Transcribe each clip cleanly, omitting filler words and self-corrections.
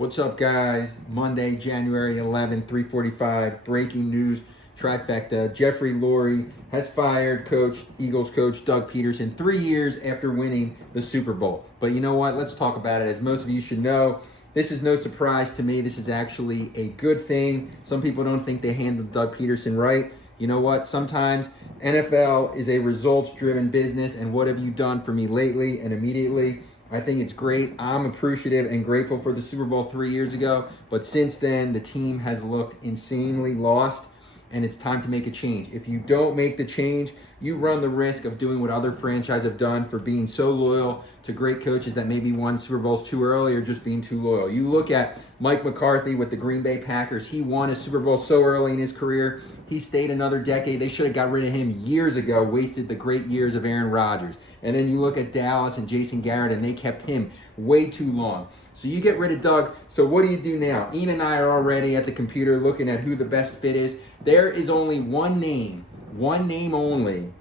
What's up, guys? Monday, January 11th, 3:45. Breaking news. Trifecta. Jeffrey Lurie has fired Eagles coach Doug Pederson 3 years after winning the Super Bowl. But you know what? Let's talk about it. As most of you should know, this is no surprise to me. This is actually a good thing. Some people don't think they handled Doug Pederson right. You know what? Sometimes NFL is a results-driven business, and what have you done for me lately and immediately? I think it's great. I'm appreciative and grateful for the Super Bowl 3 years ago, but since then, the team has looked insanely lost, and it's time to make a change. If you don't make the change, you run the risk of doing what other franchises have done for being so loyal to great coaches that maybe won Super Bowls too early or just being too loyal. You look at Mike McCarthy with the Green Bay Packers. He won a Super Bowl so early in his career. He stayed another decade. They should have got rid of him years ago, wasted the great years of Aaron Rodgers. And then you look at Dallas and Jason Garrett, and they kept him way too long. So you get rid of Doug. So what do you do now? Ian and I are already at the computer looking at who the best fit is. There is only one name only,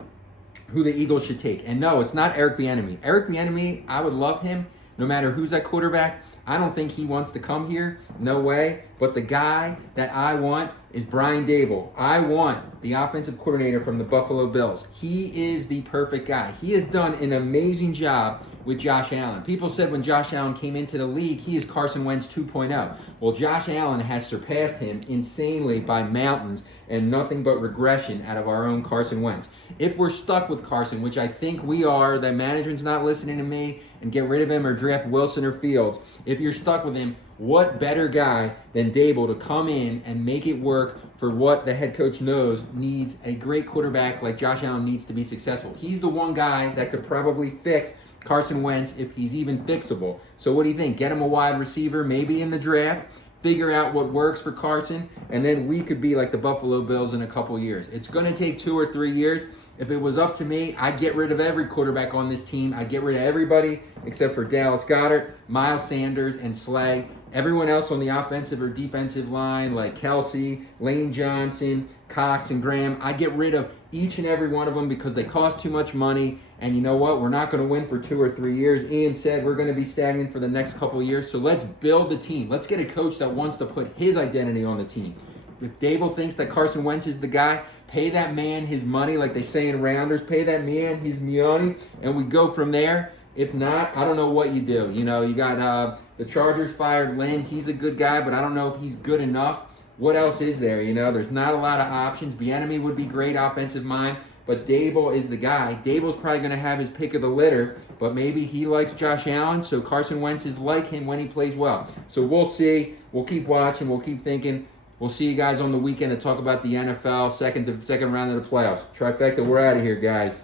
who the Eagles should take. And no, it's not Eric Bieniemy. Eric Bieniemy, I would love him no matter who's at quarterback. I don't think he wants to come here. No way. But the guy that I want is Brian Daboll. I want the offensive coordinator from the Buffalo Bills. He is the perfect guy. He has done an amazing job with Josh Allen. People said when Josh Allen came into the league, he is Carson Wentz 2.0. Well, Josh Allen has surpassed him insanely by mountains and nothing but regression out of our own Carson Wentz. If we're stuck with Carson, which I think we are, that management's not listening to me, and get rid of him or draft Wilson or Fields, if you're stuck with him, what better guy than Daboll to come in and make it work for what the head coach knows needs a great quarterback like Josh Allen needs to be successful. He's the one guy that could probably fix Carson Wentz if he's even fixable. So what do you think? Get him a wide receiver, maybe in the draft, figure out what works for Carson, and then we could be like the Buffalo Bills in a couple years. It's going to take 2 or 3 years. If it was up to me, I'd get rid of every quarterback on this team. I'd get rid of everybody except for Dallas Goedert, Miles Sanders, and Slay. Everyone else on the offensive or defensive line, like Kelsey, Lane Johnson, Cox, and Graham, I'd get rid of each and every one of them because they cost too much money. And you know what? We're not going to win for 2 or 3 years. Ian said we're going to be stagnant for the next couple of years. So let's build the team. Let's get a coach that wants to put his identity on the team. If Daboll thinks that Carson Wentz is the guy, pay that man his money, like they say in Rounders. Pay that man his money, and we go from there. If not, I don't know what you do. You know, you got the Chargers fired Lynn. He's a good guy, but I don't know if he's good enough. What else is there? You know, there's not a lot of options. Bieniemy would be great offensive mind, but Daboll is the guy. Daboll's probably going to have his pick of the litter, but maybe he likes Josh Allen, so Carson Wentz is like him when he plays well. So we'll see. We'll keep watching. We'll keep thinking. We'll see you guys on the weekend to talk about the NFL second round of the playoffs. Trifecta, we're out of here, guys.